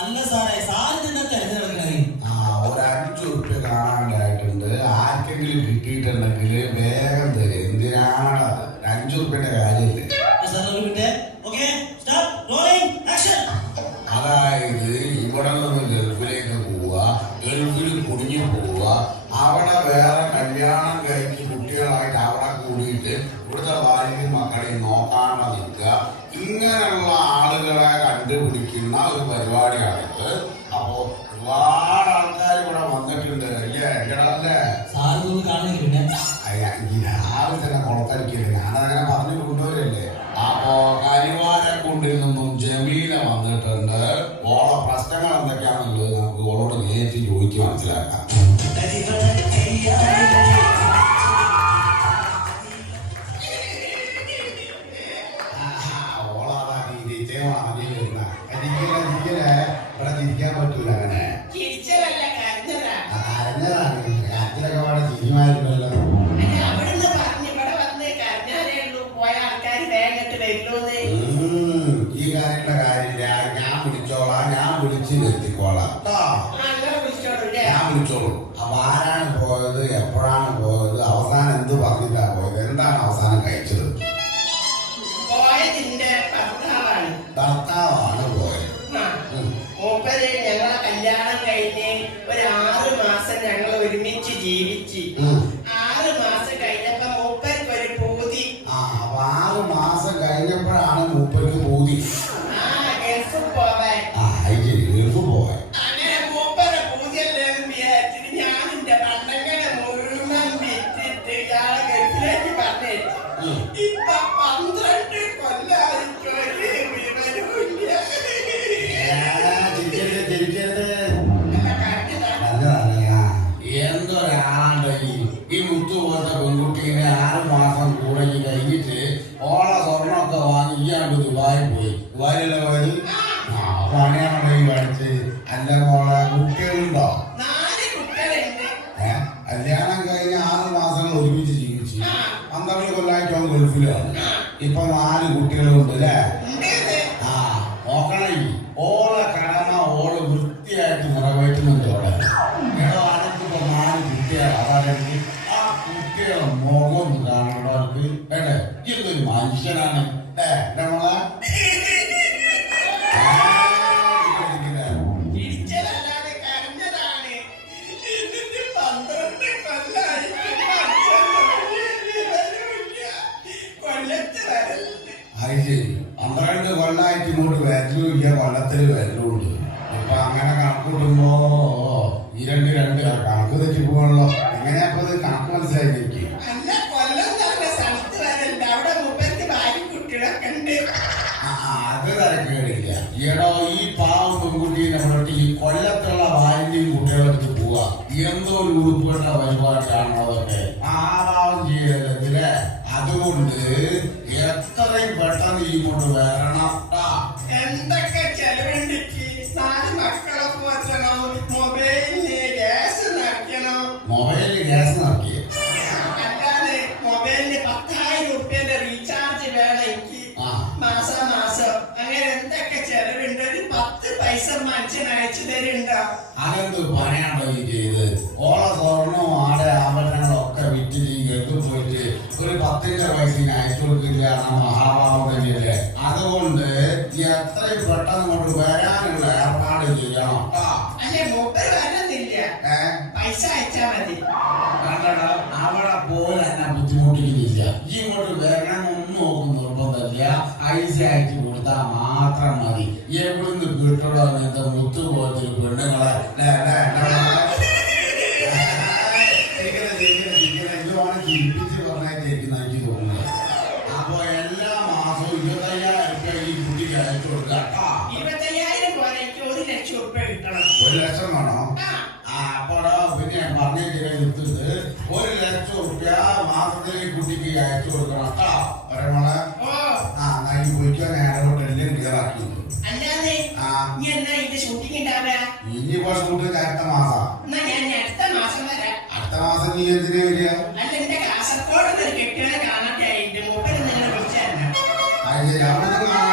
അല്ല സാറേ, സാറിന് തെരഞ്ഞെടുക്കണേ ഒരു 5 ഉറുപ്പ്യ കാണാണ്ടായിട്ടുണ്ട്. ആർക്കെങ്കിലും കിട്ടിയിട്ടുണ്ടെങ്കിൽ വേഗം തരും. എന്തിനാണ് 5 ഉറുപ്പ്യന്റെ കാര്യമില്ലേ? അതായത് ഇവിടെ നിന്ന് ഗൾഫിലേക്ക് പോവുക, ഗൾഫിൽ കുടുങ്ങി പോവുക, അവിടെ വേറെ കല്യാണം കഴിച്ച് കുട്ടികളായിട്ട് അവിടെ കൂടിയിട്ട് ഇവിടുത്തെ ഭാര്യയും മക്കളെയും നോക്കാണ്ട് നിൽക്കുക. ഇങ്ങനെയുള്ള ആളുകളെ കണ്ടുപിടിക്കുന്ന ഒരു പരിപാടിയാണിത്. അപ്പോ ഒരുപാട് ആൾക്കാർ ഇവിടെ വന്നിട്ടുണ്ട്. അല്ലേ അല്ലേ സാറിനൊന്നും കാണുന്നില്ല. രാവിലെ തന്നെ കുളത്തടിക്കില്ല, ഞാനങ്ങനെ പറഞ്ഞു കൊണ്ടുവരല്ലേ. അപ്പോ കരിവാരക്കുണ്ടിൽ നിന്നും ജമീല വന്നിട്ടുണ്ട്. ഓളെ പ്രശ്നങ്ങൾ എന്തൊക്കെയാണുള്ളത് നമുക്ക് ഓളോട് നേരിട്ട് ചോദിച്ച് മനസ്സിലാക്കാം. ഇവിടെ തിരിക്കാൻ പറ്റൂല. അങ്ങനെ കരഞ്ഞതാണ്. കരച്ചിലൊക്കെ പാടെ തീരുമാനിക്കുമല്ലോ. ഈ കാര്യങ്ങളുടെ കാര്യമില്ല. ഞാൻ വിളിച്ചോളാം, ഞാൻ വിളിച്ച് നിർത്തിക്കോളാം. ഞാൻ വിളിച്ചോളൂ. അപ്പൊ ആരാണ് പോയത്, എപ്പോഴാണ് പോയത്, അവസാനം എന്ത് പറഞ്ഞിട്ടാ പോയത്, എന്താണ് അവസാനം കഴിച്ചത്? ഭർത്താവാണ് പോയത്. ഞങ്ങളെ കല്യാണം കഴിഞ്ഞ് ഒരു 6 മാസം ഞങ്ങൾ ഒരുമിച്ച് ജീവിച്ച് 6 മാസം കഴിഞ്ഞപ്പോ മൂപ്പർക്ക് ഒരു പൂതി. 6 മാസം കഴിഞ്ഞപ്പോഴാണ് മൂപ്പർക്ക് പൂതി ഗൾഫ് പോവാൻ. ഗൾഫ് പോവാൻ അങ്ങനെ മൂപ്പരെ പൂതിയല്ലേന്ന് വിചാരിച്ചിട്ട് ഞാൻ എന്റെ പണ്ടങ്ങളെ മുഴുവൻ വിറ്റിട്ട് ഇയാളെ ഗൾഫിലേക്ക് പറഞ്ഞു. ഇപ്പൊ 12 കൊല്ലായിരിക്കും ഒരു വിവരമില്ല. എന്തൊരാളുണ്ട് ഈ മുത്തു പോലത്തെ പെൺകുട്ടീനെ 6 മാസം കൂടെ കഴിഞ്ഞിട്ട് ഓളെ സ്വർണ്ണമൊക്കെ വാങ്ങി ഇയാണ്ട് ദുബായി പോയി. ദുബായിലല്ലേ പോയത്? പണിയാണോ ഈ പഠിച്ച്? അല്ല മോളെ കുട്ടികളുണ്ടോ? കല്യാണം കഴിഞ്ഞ 6 മാസങ്ങൾ ഒരുമിച്ച് ജീവിച്ചു. 12 കൊല്ലമായിട്ട് അവൻ ഗൾഫിലാണ്. ഇപ്പൊ 4 കുട്ടികളുണ്ട് അല്ലേ? നോക്കണേ, ഓളെ കടമ ഓള് വൃത്തിയായിട്ട് നിറവേറ്റുന്നുണ്ട്. അവിടെ അനക്കിപ്പോ 4 കുട്ടികൾ. അതാണെങ്കിൽ ആ കുട്ടികളെ മുഖം കാണുന്നവർക്ക് വേണ്ടേ ഇതൊരു മനുഷ്യനാണ്. മോളെ അത് ശരി. 12 കൊല്ലമായിട്ട് ഇങ്ങോട്ട് വരലുമില്ല, കൊല്ലത്തിൽ വരലുണ്ട്. ഇപ്പൊ അങ്ങനെ കണക്കൂട്ടുമ്പോ 2 കണക്ക് തെറ്റി പോകണല്ലോ. എങ്ങനെയാ ഇത് കണക്ക് മനസ്സിലായി എനിക്ക്? അത് തിരക്കേടില്ല. ഈടോ ഈ പാവം പെൺകുട്ടി നമ്മുടെ ഈ കൊല്ലത്തുള്ള ഭാര്യയും കുട്ടികളെടുത്ത് പോവാ. എന്തോ ഒരു ഉൾപ്പെട്ട പരിപാടിയാണോ അതൊക്കെ. പാവം ചെയ്യല്ലേ. അതുകൊണ്ട് എത്രയും പെട്ടെന്ന് ഇങ്ങോട്ട് വരണം. എന്തൊക്കെ ചെലവുണ്ട്? 4 മക്കളെ പോറ്റണം, മൊബൈലിന് ഗ്യാസ് നിറയ്ക്കണം. മൊബൈലിന് ഗ്യാസ് നിറയ്ക്കുക? അല്ലാതെ മൊബൈലിന് 10,000 രൂപയുടെ റീചാർജ് വേണം എനിക്ക് മാസം. അങ്ങനെ എന്തൊക്കെ ചെലവുണ്ട്? ഒരു 10 പൈസ മനുഷ്യൻ അയച്ചു തരുന്നുണ്ടോ? അതെന്ത് പണിയാണോ ഈ ചെയ്ത്? ഓള സ്വർണ്ണവും ആടെ ആഭരണങ്ങളൊക്കെ വിറ്റ് ഗൾഫിൽ പോയിട്ട് ഒരു 10ന്റെ പൈസ അയച്ചു കൊടുക്കില്ല. മഹാഭാവം തന്നെയല്ലേ. അതുകൊണ്ട് എത്രയും പെട്ടെന്ന് കൊണ്ട് വരാനുള്ള ഏർപ്പാട് ചെയ്യണം. അല്ലെ മൂപ്പര് വരണമെന്നില്ല, പൈസ അയച്ചാ മതി. അവിടെ പോലെ എന്നെ ബുദ്ധിമുട്ടിക്കുന്നില്ല. ഈ ഇങ്ങോട്ട് വരണമെന്നും നോക്കും നിർബന്ധമില്ല. പൈസ അയച്ചു കൊടുത്താൽ മാത്രം മതി. എവിടുന്ന് കിട്ടണോ എന്താ മുത്തു പോലത്തെ പെണ്ണുങ്ങളെ ചിരിപ്പിച്ച് പറഞ്ഞായിരിക്കും എനിക്ക് തോന്നുന്നത്. അപ്പൊ എല്ലാ മാസവും 25,000 രൂപ ഈ കുട്ടിക്ക് അയച്ചു കൊടുക്കാം. 25,000 പോലെ എനിക്ക് 1 ലക്ഷം രൂപ കിട്ടണം. 1 ലക്ഷം വേണോ? അപ്പോഴോ പിന്നെ പറഞ്ഞിട്ട് 1 ലക്ഷം രൂപ മാസത്തിൽ കുട്ടിക്ക് അയച്ചു കൊടുക്കണം. പറയണോളെ ഈ പോയിക്കോ. നേരോട്ട് എല്ലാം ക്ലിയർ ആക്കിയിട്ടുണ്ട്. ഇനിയിപ്പോ ഷൂട്ട് അടുത്ത മാസം. അടുത്ത മാസം നീ എന്തിനാ വരിക? അവിടെ കാണാൻ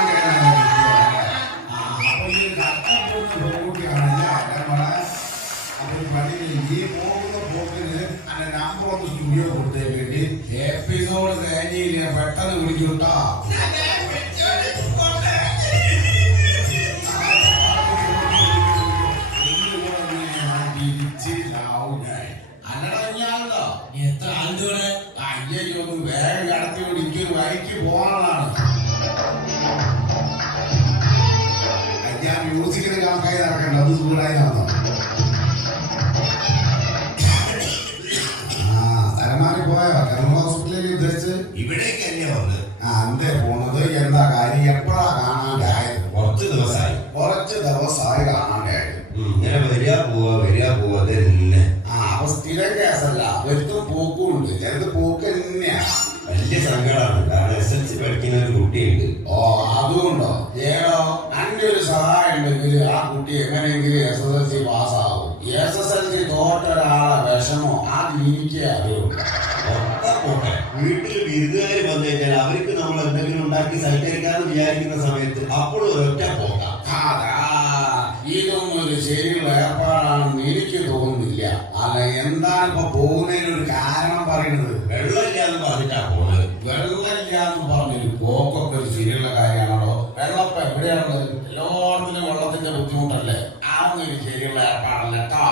വിളിക്കൂട്ടാ. ഞാൻ വിളിച്ചോണ്ട് പോട്ടെ. അല്ലടങ്ങിയാണല്ലോ എത്ര ആളുണ്ട് ഇവിടെ? അയ്യോ വേഗം കടത്തി എനിക്ക് വഴിക്ക് പോകാനുള്ളതാണ്. ഞാൻ മ്യൂസിക്കിന് കണക്കായി നടക്കണ്ട, അത് സൂടായി നടന്നോ. തലമാറി പോയോ? കർമ്മ ഹോസ്പിറ്റലിൽ ഉദ്ദേശിച്ച് ഇവിടേക്ക് തന്നെയാ വന്നത്. എന്തേ പോണത്? എന്താ കാര്യം? എപ്പോഴാ കാണാണ്ടായത്? കുറച്ച് ദിവസമായി. കുറച്ച് ദിവസമായി കാണാണ്ടായത്. ഇങ്ങനെ വരിക പോവാ തന്നെ. അപ്പൊ സ്ഥിരം കേസല്ല, വെറുത്തും പോക്കും ഉണ്ട്. ചിലത് പോക്ക് തന്നെയാ. വലിയ സങ്കടമാണ്. കാരണം SLC പഠിക്കുന്ന ഒരു കുട്ടിയുണ്ട്. ഓ അതുകൊണ്ടോ? ഏടോ എന്റെ ഒരു സഹായം ഉണ്ടെങ്കിൽ ആ കുട്ടി എങ്ങനെയെങ്കിലും SSLC പാസ്സാവും. SSLC തോറ്റ ഒരാളെ വിഷമോ അത് എനിക്ക് അറിയുള്ളൂ. ഒക്കെ പോട്ടെ, വീട്ടിൽ വിരുന്നുകാർ വന്നു കഴിഞ്ഞാൽ അവർക്ക് നമ്മൾ എന്തെങ്കിലും ഉണ്ടാക്കി സൽക്കരിക്കാന്ന് വിചാരിക്കുന്ന സമയത്ത് അപ്പോഴും ഒരൊറ്റ പോക്കാം. അതാ ഇതൊന്നും ഒരു ശരിയുള്ള ഏർപ്പാടാണെന്ന് എനിക്ക് തോന്നുന്നില്ല. അല്ല എന്താണ് ഇപ്പൊ പോകുന്നതിനൊരു കാരണം പറയുന്നത്? വെള്ളമില്ലാന്ന് പറഞ്ഞിട്ടാ പോണത്. വെള്ളമില്ലാന്ന് പറഞ്ഞൊരു പോക്കൊക്കെ ഒരു ശരിയുള്ള കാര്യമാണോ? വെള്ളപ്പം എവിടെയാണുള്ളത്? എല്ലായിടത്തിലും വെള്ളത്തിന്റെ ബുദ്ധിമുട്ടല്ലേ? അതൊന്നും ശരിയുള്ള ഏർപ്പാടല്ല കേട്ടോ.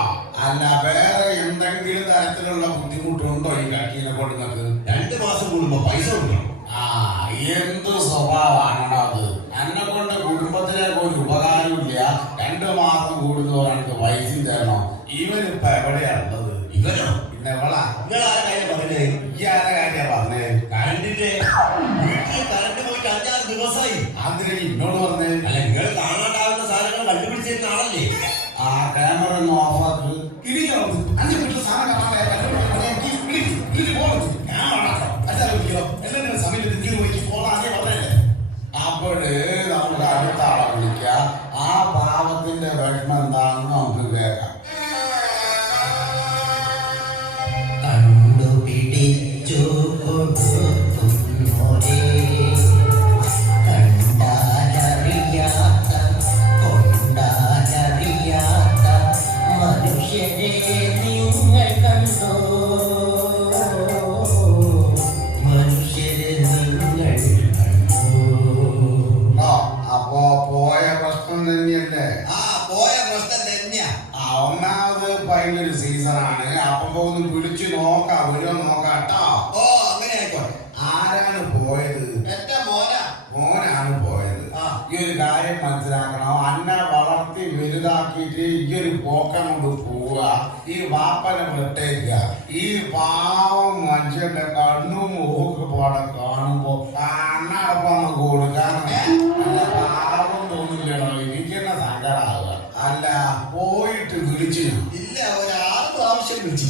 അല്ല വേറെ എന്തെങ്കിലും തരത്തിലുള്ള ബുദ്ധിമുട്ടുണ്ടോ ഈ കട്ടിനെ കൊണ്ട് നിങ്ങൾക്ക്? 2 മാസം കൂടുമ്പോ പൈസ കൊടുക്കണം. എന്ത് സ്വഭാവമാണോ അത്? എന്നെ കൊണ്ട് കുടുംബത്തിലേക്ക് ഒരു ഉപകാരമില്ല. 2 മാസം കൂടുന്നവരാണ് പൈസ തരണോ? ഇവനിപ്പോ എവിടെയാണുള്ളത്? ഇവനോ? പിന്നെ എവളാ? നിങ്ങളാരെ കാര്യം പറഞ്ഞേ? ഈ ആരെ കാര്യ പറഞ്ഞേ? കറണ്ടിന്റെ വീട്ടിൽ കറണ്ട് പോയിട്ട് 5-6 ദിവസമായി. അതിന് എന്നോട് പറഞ്ഞേ? അല്ല, നിങ്ങൾ കാണാണ്ടാവുന്ന സാധനങ്ങൾ കണ്ടുപിടിച്ചിരുന്ന ആളല്ലേ? ക്യാമറ ഒന്ന് ഓഫാക്ക്. അഞ്ച് വീട്ടിൽ സാധനം അപ്പോഴ് നമുക്ക് അടുത്ത ആളെ വിളിക്കാം. ആ പാവത്തിന്റെ വിഷമം എന്താണെന്ന് നമുക്ക് കേൾക്കാം. കണ്ടുപിടിച്ചു കൊടുക്കുന്നോരേ, കണ്ടാലറിയാത്ത കൊണ്ടാലറിയാത്ത മനുഷ്യരെ നിങ്ങൾ കണ്ടോ? മനുഷ്യരെ നിങ്ങൾ കണ്ടോ? അപ്പോ പോയ പ്രശ്നം തന്നെയല്ലേ? പോയ പ്രശ്നം തന്നെയാ. ഒന്നാമത് ഭയങ്കര സീസണാണ്. അപ്പൊ ഒന്ന് വിളിച്ചു നോക്കാം, വരുമോ നോക്കാട്ടോ. ഓ, അങ്ങനെ ആയിക്കോട്ടെ. ആരാണ് പോയത്? എന്റെ മോനാ. മോനാണ് പോയത്. ഈ ഒരു കാര്യം മനസ്സിലാക്കണം. അന്നെ വളർത്തി വലുതാക്കിയിട്ട് ഈ ഒരു പോക്കം കൊണ്ട് പോവുക, ഈ വാപ്പനെ വിട്ടേക്കുക. ഈ പാവം മനുഷ്യന്റെ കണ്ണും മൂക്കും പോലെ കാണുമ്പോ അണ്ണടപ്പം കൊടുക്കാൻ പാവം തോന്നില്ലടോ. എനിക്കെന്നെ സങ്കടമാവുക. അല്ല പോയിട്ട് വിളിച്ചു? ഇല്ല, ഒരു 6 പ്രാവശ്യം വിളിച്ചു.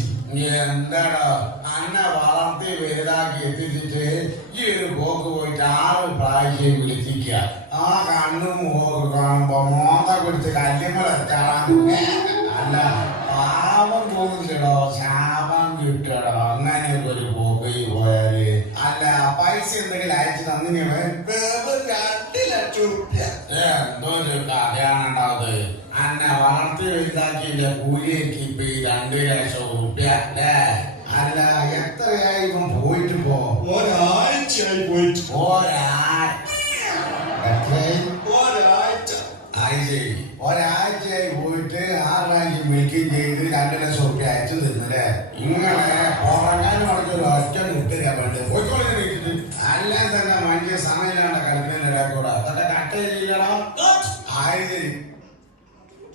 എന്താടോ അന്നെ വളർത്തി വലുതാക്കി എത്തിച്ചിട്ട് ഈ ഒരു പോക്ക് പോയിട്ട് 6 പ്രാവശ്യം വിളിച്ചിരിക്കുക. ആ കണ്ണും മുഖമൊക്കെ കാണുമ്പോ മോന്ത പിടിച്ച് കല്ലുമ്മലെത്താൻ അല്ല പാവം തോന്നില്ലടോ. ശാപം കിട്ടടോ അങ്ങനെ ഒരു പോക്ക് പോയാല്. അല്ല പൈസ എന്തെങ്കിലും അയച്ചു തന്നിനെ? 2 ലക്ഷം റുപ്യ. എന്തോ ഒരു കഥയാണുണ്ടാവത്. അന്നെ വളർത്തി വലുതാക്കിന്റെ കൂലിയേക്ക് ഇപ്പൊ ഈ 2 ലക്ഷം റുപ്യ അല്ലേ? അല്ല എത്രയായി ഇപ്പം പോയിട്ട് പോ? ഒരാഴ്ചയായി പോയിട്ട്. ഒരാഴ്ചയായി പോയിട്ട് 6 പ്രാവശ്യം വിളിക്കുകയും ചെയ്ത് 2 ലക്ഷം റുപ്യ അയച്ചു തരുന്നല്ലേ? ഇങ്ങനെ ഉറങ്ങാനും അടച്ചൊരു ഒറ്റ കിട്ടുക വേണ്ടത് പോയിക്കോളിട്ട്. അല്ലാതെ തന്നെ മനുഷ്യ സമയമില്ലാണ്ട് കളിക്കുന്നതിന്റെ കൂടെ അതൊക്കെ കട്ട് ചെയ്യണം. ആയി